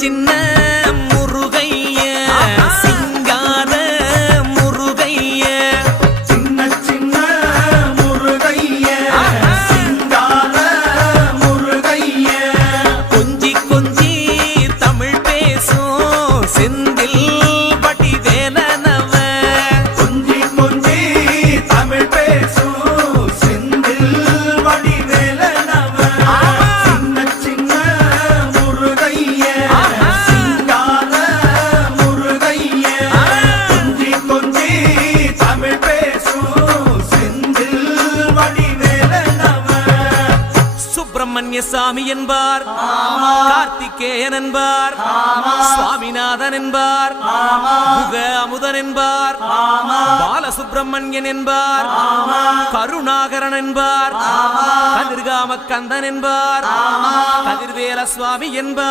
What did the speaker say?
சின்ன முருகைய சிங்கார முருகைய சின்ன சின்ன முருகைய சிங்கார முருகைய கொஞ்சி கொஞ்சி தமிழ் பேசும் செந்தில் வடிவேலனவ கொஞ்சி கொஞ்சி தமிழ் பேசும் செந்தில் வடிவேலனவ சின்ன சின்ன முருகைய சிங்கார முருகைய கொஞ்சி கொஞ்சி தமிழ் பேசும் செந்தில் வடிவேலனவ சுப்பிரமணிய சாமி என்பார், கார்த்திகேயன் என்பார், சுவாமிநாதன் என்பார், முக அமுதன் என்பார், பாலசுப்பிரமணியன் என்பார், கருணாகரன் என்பார், கதிர்காம கந்தன் என்பார், கதிர்வேல சுவாமி என்பார்.